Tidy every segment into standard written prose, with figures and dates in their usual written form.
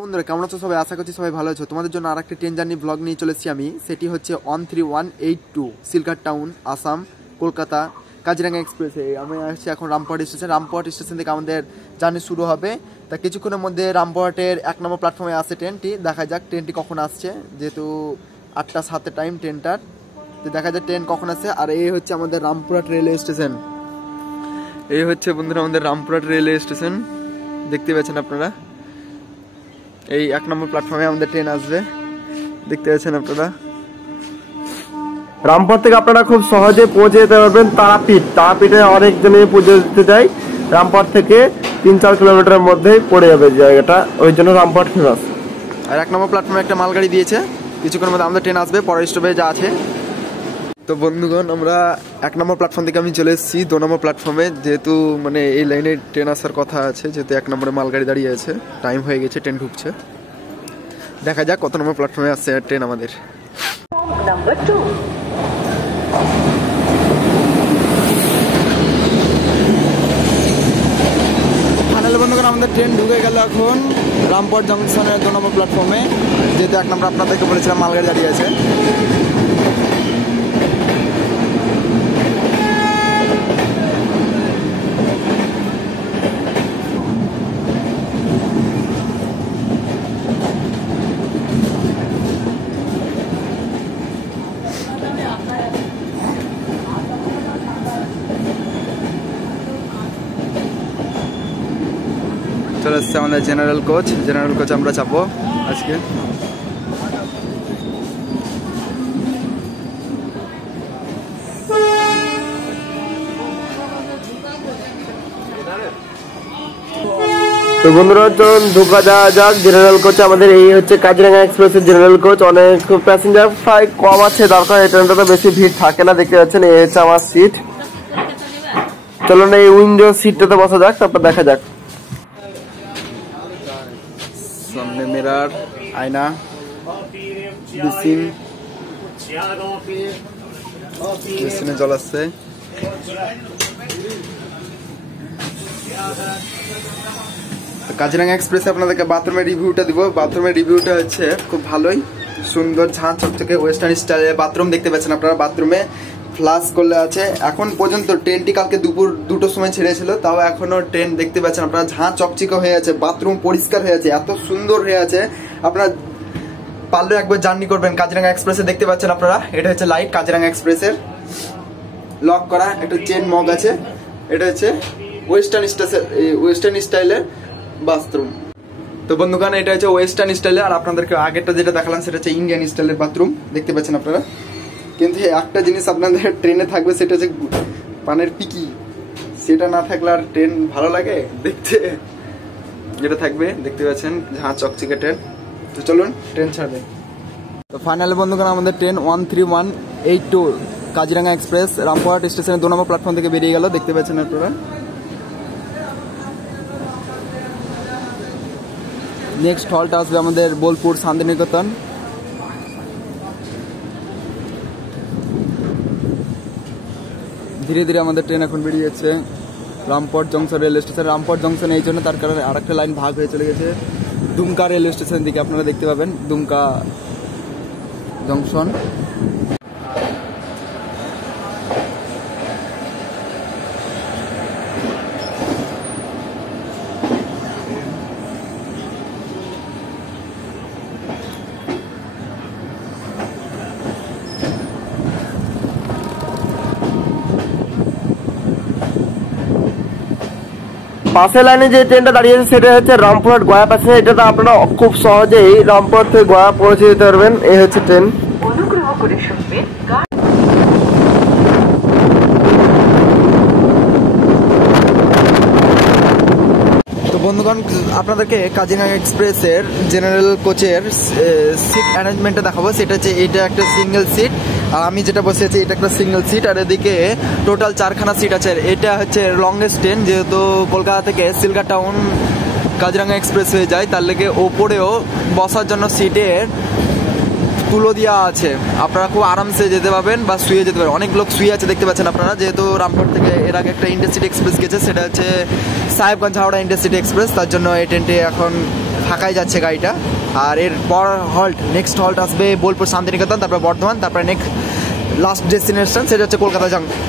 বন্ধুরা কেমন আছো সবাই? আশা করছি সবাই ভালো আছো। তোমাদের জন্য আরেকটা ট্রেন জার্নি ব্লগ নিয়ে চলেছি আমি। সেটি হচ্ছে 13182 সিলকার টাউন, আসাম, কলকাতা, কাজিরাঙ্গা এক্সপ্রেসে। আমি আসছি এখন রামপুরহাট স্টেশন। রামপুরহাট স্টেশন থেকে আমাদের জার্নি শুরু হবে। তা কিছুক্ষণের মধ্যে রামপুরহাটের 1 নম্বর প্ল্যাটফর্মে আসে ট্রেনটি। দেখা যাক ট্রেনটি কখন আসছে, যেহেতু 8টা 7 টাইম ট্রেনটার। তো দেখা যাক ট্রেন কখন আসছে। আর এই হচ্ছে আমাদের রামপুরহাট রেলওয়ে স্টেশন। এই হচ্ছে বন্ধুরা আমাদের রামপুরহাট রেলওয়ে স্টেশন, দেখতে পাচ্ছেন আপনারা। এই 1 নম্বর প্ল্যাটফর্মে আমাদের ট্রেন আসবে, দেখতে পাচ্ছেন আপনারা। রামপুর থেকে আপনারা খুব সহজে পৌঁছে যেতে পারবেন তারাপীঠে অনেকজনই পুজো দিতে যায়। রামপুর থেকে 3-4 কিলোমিটারের মধ্যেই পড়ে যাবে জায়গাটা, ওই জন্য রামপুর ফেমাস। আর 1 নম্বর প্ল্যাটফর্মে একটা মালগাড়ি দিয়েছে, কিছুক্ষণের মধ্যে আমাদের ট্রেন আসবে পরের স্টপেজ আছে। তো বন্ধুগণ, আমরা 1 নম্বর প্ল্যাটফর্ম থেকে আমি চলে এসেছি 2 নম্বর প্ল্যাটফর্মে, যেহেতু মানে এই লাইনে ট্রেন আসার কথা আছে, যেহেতু 1 নম্বরে মালগাড়ি দাঁড়িয়ে আছে, টাইম হয়ে গেছে, ট্রেন ঢুকছে। দেখা যাক কত নম্বর প্ল্যাটফর্মে আসছে ট্রেন আমাদের। নাম্বার 2। ফাইনালি বন্ধুগণ, আমাদের ট্রেন ঢুকে গেল এখন রামপুর জংশনের 2 নম্বর প্ল্যাটফর্মে, যেহেতু 1 নম্বর আপনাদেরকে বলেছিলাম মালগাড়ি দাঁড়িয়ে আছে। চলে এসছে আমাদের জেনারেল কোচ আমরা চাপবো আজকে। তো বন্ধুরা, চলুন ঢোকা যাক জেনারেল কোচে। আমাদের এই হচ্ছে কাজিরাঙ্গা এক্সপ্রেসের জেনারেল কোচ। অনেক প্যাসেঞ্জার প্রায় কম আছে, দরকার এই ট্রেনটাতে বেশি ভিড় থাকে না। দেখতে পাচ্ছেন এই হচ্ছে আমার সিট। চলুন এই উইন্ডো সিটটাতে বসা যাক, তারপর দেখা যাক। সামনে মিরর, আয়না, বেসিনে জল আসছে। কাজিরাঙ্গা এক্সপ্রেসে আপনাদেরকে বাথরুমের রিভিউটা দিব। বাথরুমের রিভিউটা হচ্ছে খুব ভালোই, সুন্দর ঝাঁ চকচকে ওয়েস্টার্ন স্টাইলের বাথরুম দেখতে পাচ্ছেন আপনারা। বাথরুমে ফ্লাশ করলে আছে। এখন পর্যন্ত ট্রেনটি কালকে দুপুর 2টোর সময় ছেড়েছিল, তাও এখনো ট্রেন দেখতে পাচ্ছেন আপনারা ঝাঁ চকচকে হয়ে আছে। বাথরুম পরিষ্কার হয়ে আছে, এত সুন্দর হয়ে আছে। আপনারা পারলে একবার জার্নি করবেন কাজিরাঙ্গা এক্সপ্রেসে। দেখতে পাচ্ছেন আপনারা, এটা হচ্ছে লাইট কাজিরাঙ্গা এক্সপ্রেসের, লক করা একটা চেন মগ আছে। এটা হচ্ছে ওয়েস্টার্ন স্টাইলের বাথরুম। তো বন্ধুগণ, এটা হচ্ছে ওয়েস্টার্ন স্টাইলের। আর আপনাদেরকে আগেরটা যেটা দেখালাম সেটা হচ্ছে ইন্ডিয়ান স্টাইলের বাথরুম, দেখতে পাচ্ছেন আপনারা। কিন্তু একটা জিনিস আপনাদের ট্রেনে থাকবে, সেটা হচ্ছে পানের পিকি। সেটা না থাকলে আর ট্রেন ভালো লাগে দেখতে। যেটা থাকবে দেখতে পাচ্ছেন ঝাঁ চকচকে ট্রেন। তো চলুন ট্রেন ছাড়বে। তো ফাইনালি বন্ধুগণ, আমাদের ট্রেন 13182 কাজিরাঙ্গা এক্সপ্রেস রামপুরহাট স্টেশনের 2 নম্বর প্ল্যাটফর্ম থেকে বেরিয়ে গেল, দেখতে পাচ্ছেন আপনারা। নেক্সট হল্ট আসবে আমাদের বোলপুর শান্তিনিকেতন। ধীরে ধীরে আমাদের ট্রেন এখন বেরিয়ে যাচ্ছে Rampur junction railway station. Rampur junction এই জন্য, তার কারণে আরেকটা লাইন ভাগ হয়ে চলে গেছে দুমকা রেলওয়ে স্টেশন দিকে। আপনারা দেখতে পাবেন দুমকা জংশন। পাশের লাইনে যে ট্রেনটা দাঁড়িয়ে আছে সেটা হচ্ছে রামপুরহাট গয়া প্যাসেঞ্জার। এটাতে আপনারা খুব সহজেই রামপুরহাট থেকে গয়া পৌঁছে যেতে পারবেন। এই হচ্ছে ট্রেন। অনুগ্রহ করে শুনবেন। তো বন্ধুগণ, আপনাদেরকে কাজিরাঙ্গা এক্সপ্রেসের জেনারেল কোচের সিট অ্যারেঞ্জমেন্টটা দেখাবো। সেটা হচ্ছে এটা একটা সিঙ্গেল সিট, আর আমি যেটা বসে আছি এটা একটা সিঙ্গেল সিট। আর এদিকে টোটাল 4খানা সিট আছে। এটা হচ্ছে লংগেস্ট ট্রেন, যেহেতু কলকাতা থেকে সিলকার টাউন কাজিরাঙ্গা এক্সপ্রেস হয়ে যায়, তার লেগে ওপরেও বসার জন্য সিটের তুলো দেওয়া আছে। আপনারা খুব আরামসে যেতে পারবেন বা শুয়ে যেতে পারবেন। অনেক লোক শুয়ে আছে দেখতে পাচ্ছেন আপনারা, যেহেতু রামপুর থেকে এর আগে একটা ইন্টারসিটি এক্সপ্রেস গেছে, সেটা হচ্ছে সাহেবগঞ্জ হাওড়া ইন্টারসিটি এক্সপ্রেস। তার জন্য এই ট্রেনটি এখন ফাঁকাই যাচ্ছে গাড়িটা। আর এর পর নেক্সট হল্ট আসবে বোলপুর শান্তিনিকেতন, তারপরে বর্ধমান, তারপরে নেক্সট লাস্ট ডেস্টিনেশন সেটা হচ্ছে কলকাতা জংশন।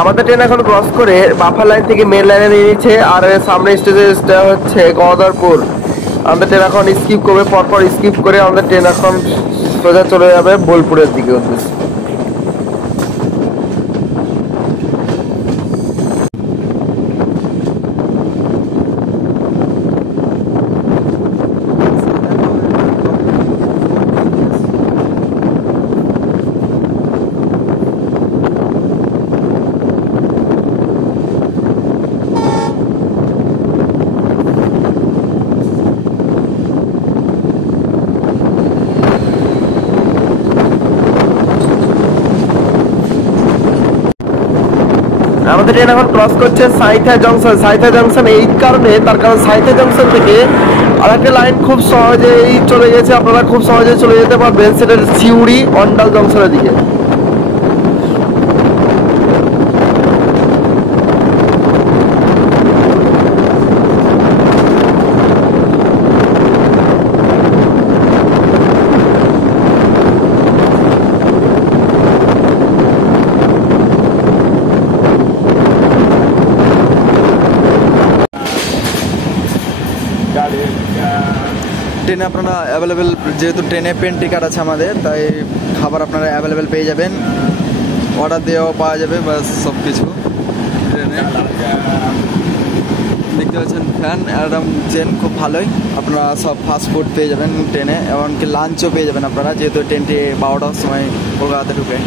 আমাদের ট্রেন এখন ক্রস করে বাফার লাইন থেকে মেন লাইনে নিয়ে নিচ্ছে। আর সামনে স্টেশন হচ্ছে গদারপুর। আমাদের ট্রেন এখন স্কিপ করবে, পরপর স্কিপ করে আমাদের ট্রেন এখন সোজা চলে যাবে বোলপুরের দিকে উদ্দেশ্যে। আমাদের ট্রেন এখন ক্রস করছে সাইথা জংশন। সাইথা জংশন এই কারণে, তার কারণ সাইথা জংশন থেকে আরেকটা লাইন খুব সহজেই চলে গেছে, আপনারা খুব সহজে চলে যেতে পারবেন, সেটা সিউড়ি অন্ডাল জংশনের দিকে। ট্রেনে আপনারা অ্যাভেলেবেল, যেহেতু ট্রেনে পেন টিকাট আছে আমাদের, তাই খাবার আপনারা অ্যাভেলেবেল পেয়ে যাবেন, অর্ডার দিয়েও পাওয়া যাবে, বা সব কিছু ট্রেনে। দেখতে পাচ্ছেন ফ্যান একদম চেন খুব ভালোই, আপনারা সব ফাস্ট ফুড পেয়ে যাবেন ট্রেনে, এমনকি লাঞ্চও পেয়ে যাবেন আপনারা, যেহেতু ট্রেনটি 12টার সময় কলকাতাতে ঢুকে।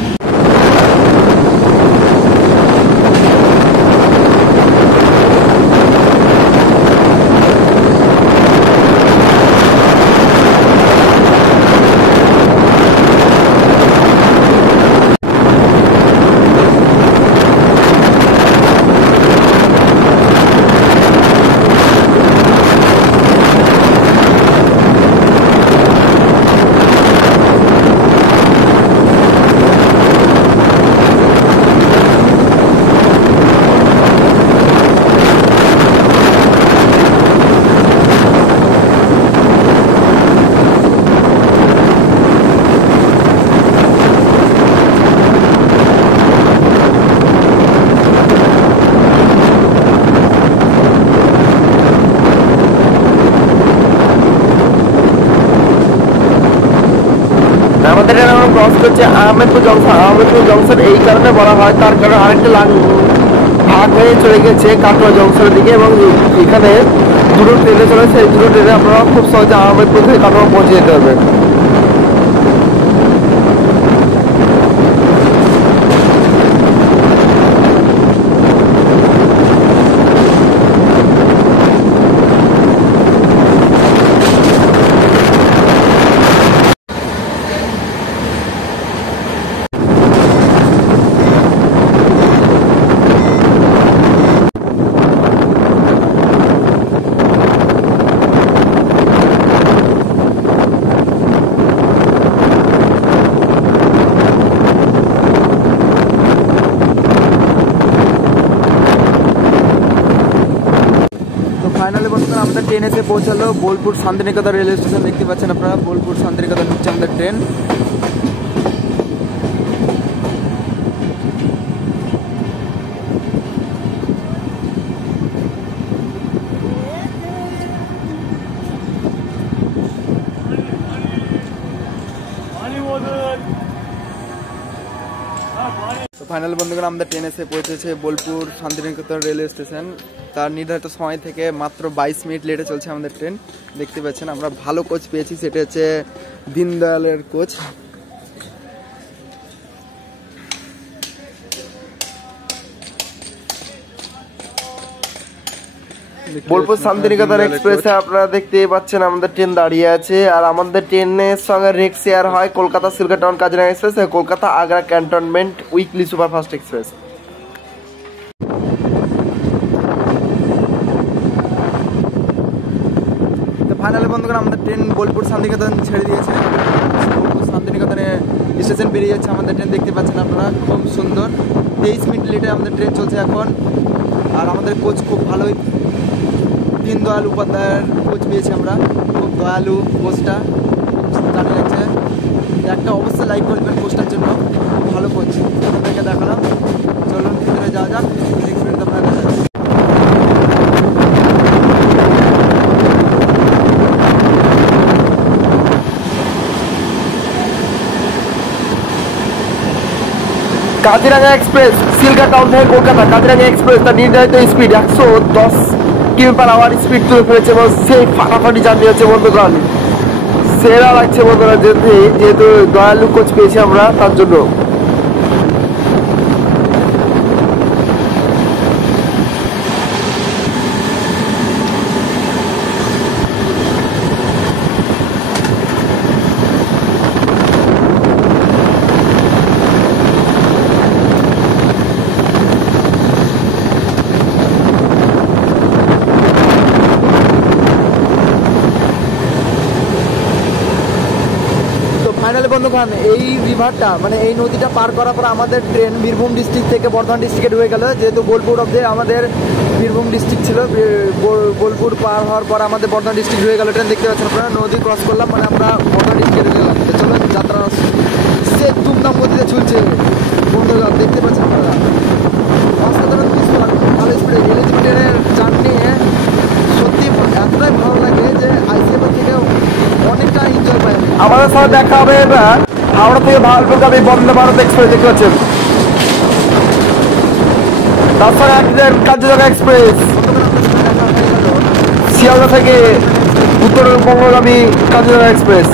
আমাদের এখন ক্রস করছে আহমেদপুর জংশন। আহমেদপুর জংশন এই কারণে বলা হয়, তার কারণে আরেকটা লাইন ভাগ হয়ে চলে গেছে কাটোয়া জংশনের দিকে, এবং এখানে দুটো ট্রেনে চলেছে, এই দুটো ট্রেনে আপনারা খুব সহজে আহমেদপুর থেকে কাটোয়া পৌঁছে যেতে পারবেন। ফাইনালি বন্ধুরা আমাদের ট্রেন এসে পৌঁছালো বোলপুর শান্তিনিকেতন রেলওয়ে স্টেশন। দেখতে পাচ্ছেন আপনারা, বোলপুর শান্তিনিকেতন হচ্ছে আমাদের ট্রেন। তো ফাইনাল বন্ধুগণ, আমাদের ট্রেন এসে পৌঁছেছে বোলপুর শান্তিনিকেতন রেলওয়ে স্টেশন। তার নির্ধারিত সময় থেকে মাত্র 22 মিনিট লেটে চলছে আমাদের ট্রেন। দেখতে পাচ্ছেন আমরা ভালো কোচ পেয়েছি, সেটা হচ্ছে দীনদয়ালের কোচ। বোলপুর শান্তিনিকেতন এক্সপ্রেসে আপনারা দেখতেই পাচ্ছেন আমাদের ট্রেন দাঁড়িয়ে আছে। আর আমাদের ট্রেনের সঙ্গে রেক শেয়ার হয় কলকাতা সিলকা town Kaziranga express, Kolkata Agra cantonment weekly superfast express. তো ফাইনালি বন্ধুগণ, আমাদের ট্রেন বোলপুর শান্তিনিকেতন ছেড়ে দিয়েছে। বোলপুর শান্তিনিকেতনে স্টেশন বেরিয়ে যাচ্ছে আমাদের ট্রেন। দেখতে পাচ্ছেন আপনারা, খুব সুন্দর। 23 মিনিট লেটে আমাদের ট্রেন চলছে এখন। আর আমাদের কোচ খুব ভালোই, দীনদয়াল উপাধ্যায়ের কোচ পেয়েছি আমরা। খুব দয়ালু কোচটা, খুব দারুণ লাগছে। একটা অবশ্যই লাইক করবেন কোচটার জন্য, খুব ভালো কোচ। আপনাদেরকে দেখালাম, চলুন ভিতরে যাওয়া যাক। নেক্সট মিনিট আপনারা দেখা যাবে। কাজিরাঙ্গা এক্সপ্রেস সিলকা টাউন থেকে কলকাতা কাজিরাঙ্গা এক্সপ্রেস তার নির্ধারিত স্পিড 110 কিমি/আওয়ার স্পিড তুলে ফেলেছে এবং সেই ফাটাফাটি জার্নি হচ্ছে বন্ধুগণ। সেরা লাগছে বন্ধুরা, যেহেতু দয়ালু কোচ পেয়েছি আমরা তার জন্য। ফাইনালি বন্ধুগণ, এই রিভারটা মানে এই নদীটা পার করার পর আমাদের ট্রেন বীরভূম ডিস্ট্রিক্ট থেকে বর্ধমান ডিস্ট্রিক্টে ঢুকে গেল। যেহেতু বোলপুর অব্দি আমাদের বীরভূম ডিস্ট্রিক্ট ছিল, বোলপুর পার হওয়ার পর আমাদের বর্ধমান ডিস্ট্রিক্ট হয়ে গেল ট্রেন। দেখতে পাচ্ছেন আপনারা, নদী ক্রস করলাম মানে আমরা বর্ধমান ডিস্ট্রিক্টে ঢুকে গেলাম। চলো যাত্রা সে দুমদাম গতিতে ঝুলছে বন্ধুগণ। দেখতে পাচ্ছেন আপনারা, অসাধারণ ভালো স্পিডে রেলওয়ে ট্রেনের জার্নি সত্যি এতটাই ভালো লাগে যে আইসিএফের থেকে অনেকটা এনজয় পাই। আমাদের সাথে দেখা হবে এবার হাওড়া থেকে ভাগলপুরগামী বন্দে ভারত এক্সপ্রেস। দেখতে পাচ্ছেন তাছাড়া একদিন কাজিরাঙ্গা এক্সপ্রেস শিয়ালদা থেকে উত্তরবঙ্গগামী কাজিরাঙ্গা এক্সপ্রেস।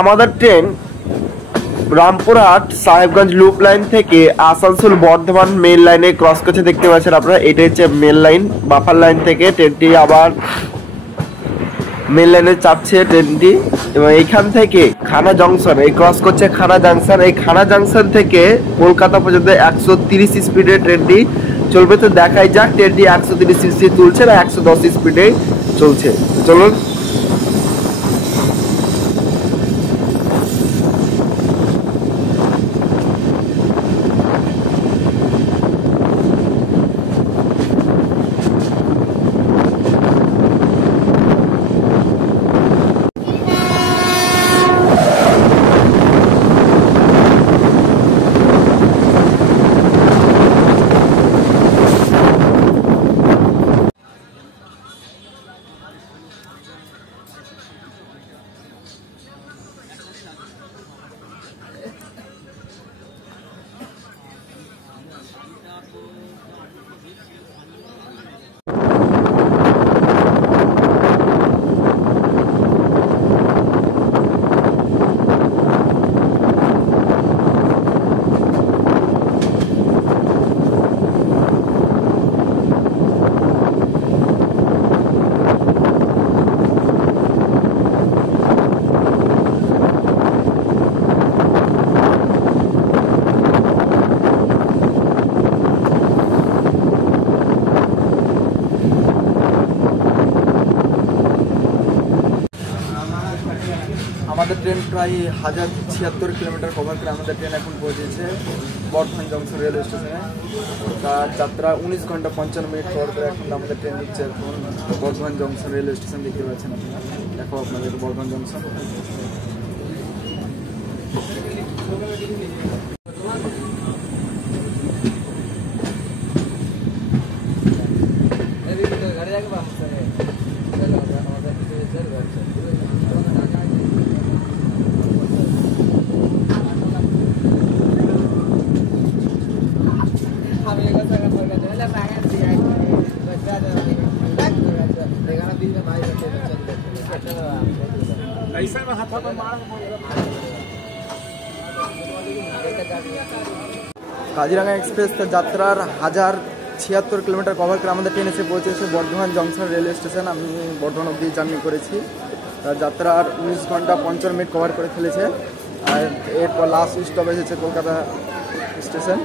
আমাদের train Rampurhat Sahebganj loop line থেকে আসানসোল বর্ধমান মেল লাইনে ক্রস করছে। দেখতে পাচ্ছেন আপনারা, এটা হচ্ছে মেল লাইন। বাফার লাইন থেকে ট্রেনটি আবার মেল লাইনে চাপছে ট্রেনটি এবং এইখান থেকে খানা জংশন এই ক্রস করছে খানা জাংশন। এই খানা জাংশন থেকে কলকাতা পর্যন্ত 130 স্পিডে ট্রেনটি চলবে। তো দেখাই যাক ট্রেনটি 130 স্পিড তুলছে না 110 স্পিডে চলছে। চলুন। আমাদের ট্রেন প্রায় 1076 কিলোমিটার কভার করে আমাদের ট্রেন এখন পৌঁছেছে বর্ধমান জংশন রেলওয়ে স্টেশনে। তার যাত্রা 19 ঘন্টা 55 মিনিট কভার করে এখন আমাদের ট্রেন দিচ্ছে এখন বর্ধমান জংশন রেলওয়ে স্টেশন দেখতে পাচ্ছেন আপনারা। দেখো আপনাদের বর্ধমান জংশন। কাজিরাঙ্গা এক্সপ্রেস তার যাত্রার 1076 কিলোমিটার কভার করে আমাদের ট্রেন এসে পৌঁছেছে বর্ধমান জংশন রেলওয়ে স্টেশন। আমি বর্ধমান অব্দি জার্নি করেছি। তার যাত্রার 19 ঘন্টা 55 মিনিট কভার করে ফেলেছে। আর এরপর লাস্ট স্টপেজ হচ্ছে কলকাতা স্টেশন।